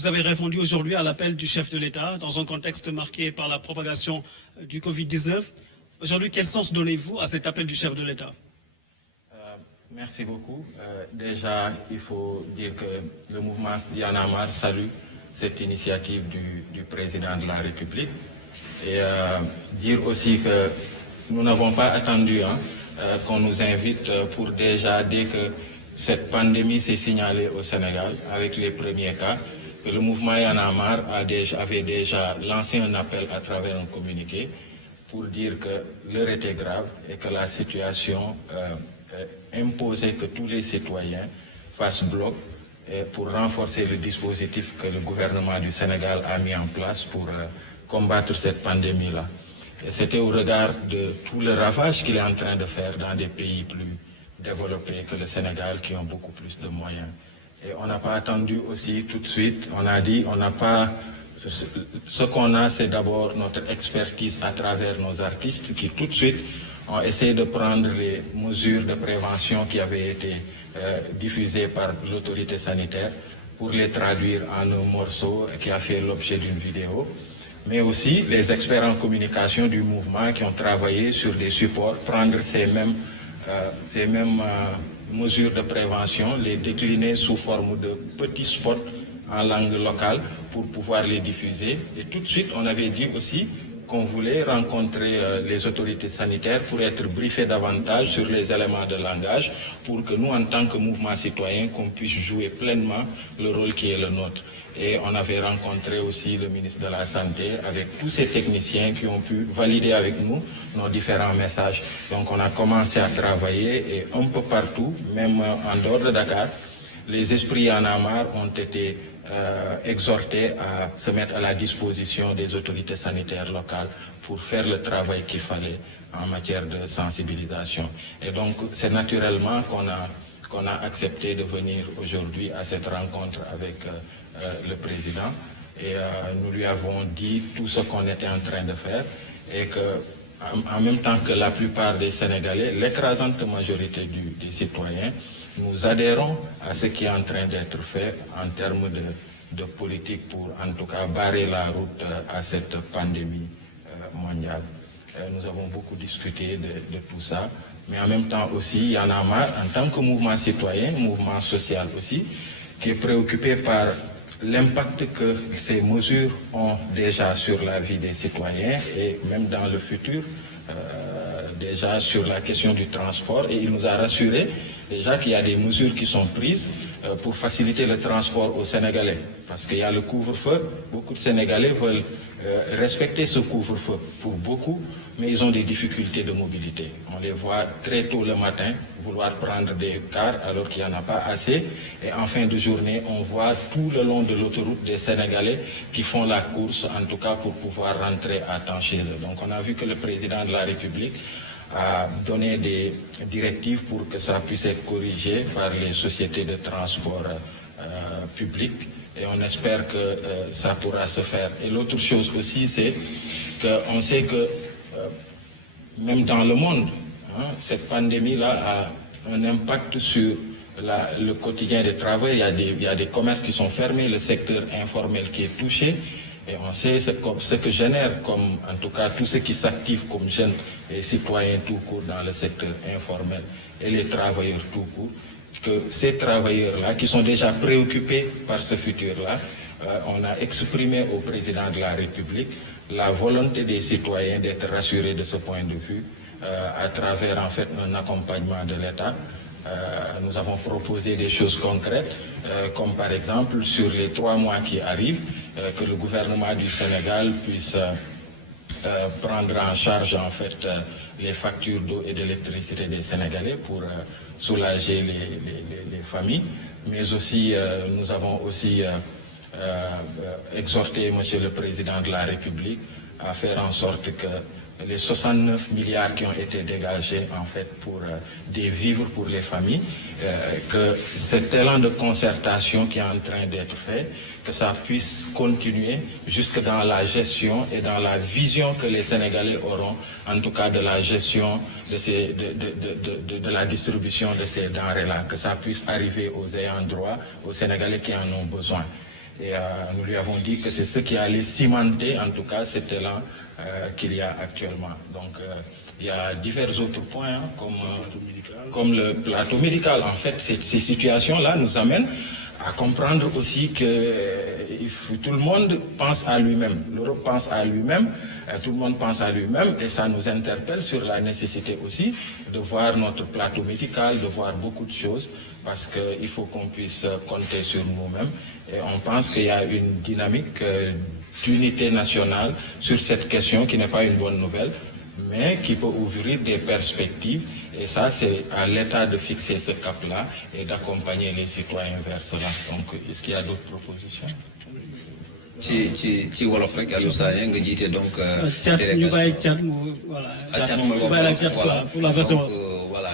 Vous avez répondu aujourd'hui à l'appel du chef de l'État dans un contexte marqué par la propagation du Covid-19. Aujourd'hui, quel sens donnez-vous à cet appel du chef de l'État? Merci beaucoup. Déjà, il faut dire que le mouvement Y en a marre salue cette initiative du président de la République et dire aussi que nous n'avons pas attendu qu'on nous invite pour déjà, dès que cette pandémie s'est signalée au Sénégal avec les premiers cas, que le mouvement Y en a marre avait déjà lancé un appel à travers un communiqué pour dire que l'heure était grave et que la situation imposait que tous les citoyens fassent bloc pour renforcer le dispositif que le gouvernement du Sénégal a mis en place pour combattre cette pandémie-là. Et c'était au regard de tout le ravage qu'il est en train de faire dans des pays plus développés que le Sénégal, qui ont beaucoup plus de moyens. Et on n'a pas attendu aussi tout de suite, on a dit, on n'a pas... Ce qu'on a, c'est d'abord notre expertise à travers nos artistes qui tout de suite ont essayé de prendre les mesures de prévention qui avaient été diffusées par l'autorité sanitaire pour les traduire en un morceau qui a fait l'objet d'une vidéo. Mais aussi les experts en communication du mouvement qui ont travaillé sur des supports, prendre ces mêmes mesures de prévention, les décliner sous forme de petits spots en langue locale pour pouvoir les diffuser. Et tout de suite, on avait dit aussi qu'on voulait rencontrer les autorités sanitaires pour être briefés davantage sur les éléments de langage pour que nous, en tant que mouvement citoyen, qu'on puisse jouer pleinement le rôle qui est le nôtre. Et on avait rencontré aussi le ministre de la Santé avec tous ces techniciens qui ont pu valider avec nous nos différents messages. Donc on a commencé à travailler et un peu partout, même en dehors de Dakar, les esprits Y en a marre ont été exhortés à se mettre à la disposition des autorités sanitaires locales pour faire le travail qu'il fallait en matière de sensibilisation. Et donc c'est naturellement qu'on a accepté de venir aujourd'hui à cette rencontre avec le président et nous lui avons dit tout ce qu'on était en train de faire et que en même temps que la plupart des Sénégalais, l'écrasante majorité des citoyens, nous adhérons à ce qui est en train d'être fait en termes de politique pour en tout cas barrer la route à cette pandémie mondiale. Nous avons beaucoup discuté de tout ça, mais en même temps aussi, Y en a marre, en tant que mouvement citoyen, mouvement social aussi, qui est préoccupé par l'impact que ces mesures ont déjà sur la vie des citoyens et même dans le futur, déjà sur la question du transport. Et il nous a rassuré déjà qu'il y a des mesures qui sont prises pour faciliter le transport aux Sénégalais. Parce qu'il y a le couvre-feu, beaucoup de Sénégalais veulent respecter ce couvre-feu pour beaucoup, mais ils ont des difficultés de mobilité. On les voit très tôt le matin vouloir prendre des cars alors qu'il n'y en a pas assez. Et en fin de journée, on voit tout le long de l'autoroute des Sénégalais qui font la course, en tout cas pour pouvoir rentrer à temps chez eux. Donc on a vu que le président de la République a donné des directives pour que ça puisse être corrigé par les sociétés de transport public. Et on espère que ça pourra se faire. Et l'autre chose aussi, c'est qu'on sait que même dans le monde, cette pandémie-là a un impact sur le quotidien des travailleurs. Il y a des commerces qui sont fermés, le secteur informel qui est touché. Et on sait ce que génère, comme en tout cas tout ce qui s'active comme jeunes et citoyens tout court dans le secteur informel et les travailleurs tout court, que ces travailleurs-là, qui sont déjà préoccupés par ce futur-là, on a exprimé au président de la République la volonté des citoyens d'être rassurés de ce point de vue à travers en fait un accompagnement de l'État. Nous avons proposé des choses concrètes, comme par exemple sur les 3 mois qui arrivent, que le gouvernement du Sénégal puisse prendre en charge en fait les factures d'eau et d'électricité des Sénégalais pour soulager les familles. Mais aussi, nous avons aussi exhorté Monsieur le Président de la République à faire en sorte que les 69 milliards qui ont été dégagés en fait pour des vivres pour les familles, que cet élan de concertation qui est en train d'être fait, que ça puisse continuer jusque dans la gestion et dans la vision que les Sénégalais auront, en tout cas de la gestion de la distribution de ces denrées-là, que ça puisse arriver aux ayants droit, aux Sénégalais qui en ont besoin. Et nous lui avons dit que c'est ce qui allait cimenter en tout cas cet élan qu'il y a actuellement. Donc il y a divers autres points hein, comme le plateau médical. En fait, ces situations-là nous amènent à comprendre aussi que tout le monde pense à lui-même. L'Europe pense à lui-même, tout le monde pense à lui-même et ça nous interpelle sur la nécessité aussi de voir notre plateau médical, de voir beaucoup de choses parce qu'il faut qu'on puisse compter sur nous-mêmes et on pense qu'il y a une dynamique d'unité nationale sur cette question qui n'est pas une bonne nouvelle mais qui peut ouvrir des perspectives. Et ça, c'est à l'État de fixer ce cap-là et d'accompagner les citoyens vers cela. Donc, est-ce qu'il y a d'autres propositions? ci wolof rek Aliou Sané nga jiite donc. ñu bàyyi Thiat mu voilà. Thiat mooy pour la version. voilà.